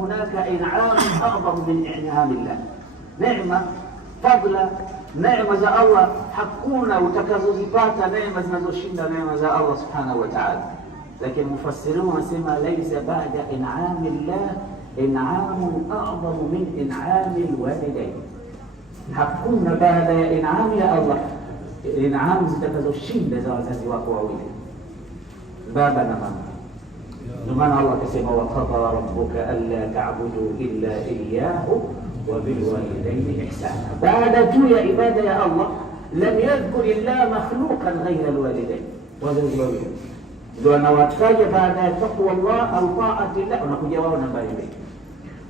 هناك إنعام أعظم من إنعام الله. نعمة فضلا, neema za Allah hakuna utakazozipata neema zinazoshinda neema za Allah subhanahu wa ta'ala. Lakini mufassirun wanasema laysa ba'da in'ami Allah in'amun a'zamu min in'ami alwalidayn, hakuna baada ya in'ami ya Allah in'am zitakazoshinda za wazazi wako wawili, baba na mama. Ndio maana Allah akasema wa qadara rabbuka alla ta'budu illa iyyahu wa bil walidayni ihsana. Baada tu ya ibada ya Allah lam yadhkur illa makhluqan ghayra al walidayn, wazazi wawili ndio anawataja baada ya taqwa Allah au ta'ati Allah. Unakuja wao nambari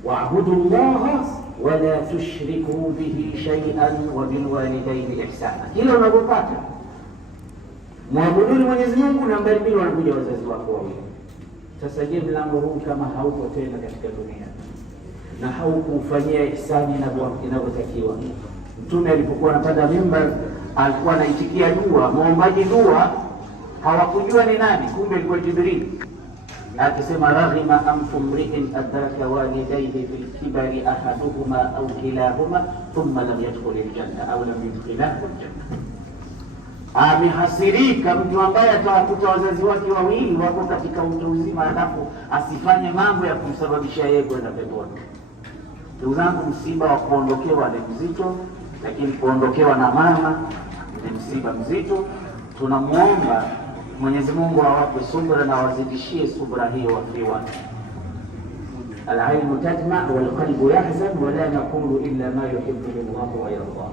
2, wa'budu Allah wa la tushriku bihi shay'an wa bil walidayni ihsana. Hilo unapopata muabuduni Mwenyezi Mungu, nambari 2 wanakuja wazazi wako wawili. Sasa je, mlango huu kama hauko tena katika dunia na haukufanyia ihsani inavyotakiwa? Mtume alipokuwa anapanda mimbar alikuwa anaitikia dua, muombaji dua hawakujua ni nani, kumbe ilikuwa Jibril, akisema raghima anfu mri'in adraka walidayhi fil kibari ahaduhuma au kilahuma thumma lam yadkhul aljanna au lam yadkhilahu aljanna. Amehasirika mtu ambaye atawakuta wazazi wake wawili wako katika utu uzima alafu asifanye mambo ya kumsababisha yeye kwenda peponi. Ndugu zangu, msiba wa kuondokewa ni mzito, lakini kuondokewa na mama ni msiba mzito. Tunamuomba Mwenyezi Mungu awape subra na wazidishie subra hiyo wafiwa. Al-ainu tajma wal qalbu yahzan wa la naqulu illa ma yuhibbu Allah wa yarda.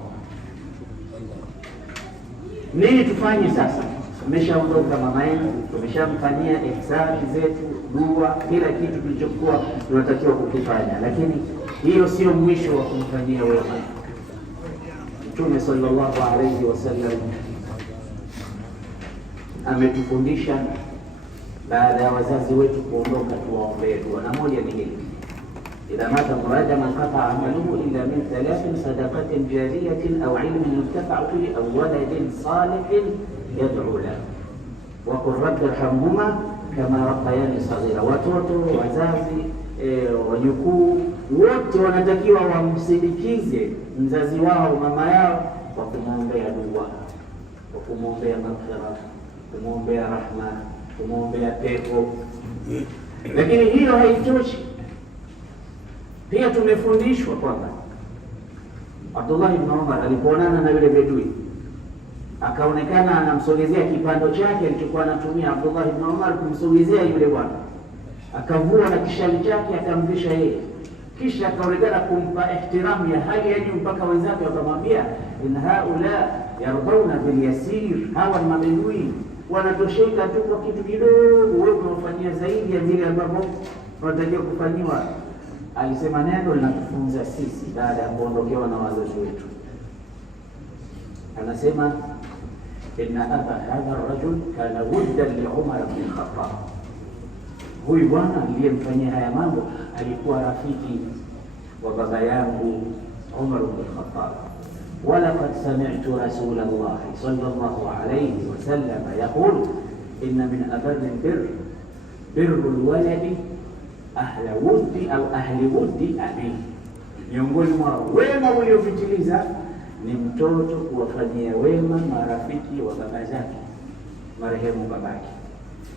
Nini tufanye sasa? Tumeshaondoka mama yenu, tumeshamfanyia ihsani zetu, dua, kila kitu kilichokuwa tunatakiwa kukifanya, lakini hiyo sio mwisho wa kumfanyia wema. Mtume sallallahu alayhi wasallam ametufundisha baada ya wazazi wetu kuondoka tuwaombee dua, na moja ni hili: idha mata muradama qata amaluhu illa min 3 sadaqatin jariyatin aw ilmin yuntafa'u bihi aw waladin salihin yad'u lahu wa qur rabbi irhamhuma kama rabbayani saghira. Watoto, wazazi, wajukuu wote wanatakiwa wamsindikize mzazi wao, mama yao, kwa kumwombea dua, kwa kumwombea maghfira, kumwombea rahma, kumwombea pepo. Lakini hiyo haitoshi. Pia tumefundishwa kwamba Abdullah ibn Umar alipoonana na yule bedui, akaonekana anamsogezea kipando chake alichokuwa anatumia Abdullah ibn Umar kumsogezea yule bwana, akavua na kishali chake akamvisha yeye, kisha akaonekana kumpa ihtiramu ya hali ya juu mpaka wenzake wakamwambia, in haula yardawna bil yasir, hawa ni mabedui wanatosheka tu kwa kitu kidogo, wewe unafanyia zaidi ya vile ambavyo tunatakiwa kufanyiwa. Alisema neno linatufunza sisi baada ya kuondokewa na wazazi wetu. Anasema inna aba hadha rajul kana wuddan li Umar ibn Khattab, huyu bwana aliyemfanyia haya mambo alikuwa rafiki wa baba yangu Umar ibn Khattab. ولقد سمعت رسول الله صلى الله عليه وسلم يقول إن من أبر البر بر الولد أهل ود أو أهل ود أبيه. Miongoni mwa wema uliopitiliza ni mtoto kuwafanyia wema marafiki wa baba zake, marehemu babake.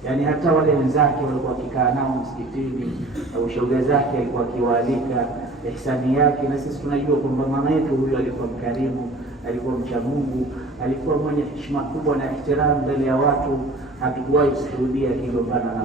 Yani hata wale wenzake walikuwa wakikaa nao msikitini au shoga zake alikuwa akiwaalika, ihsani yake. Na sisi tunajua kwamba mama yetu huyu alikuwa mkarimu, alikuwa mcha Mungu, alikuwa mwenye heshima kubwa na ihtiramu mbele ya watu. Hatukuwahi kushuhudia kigombana na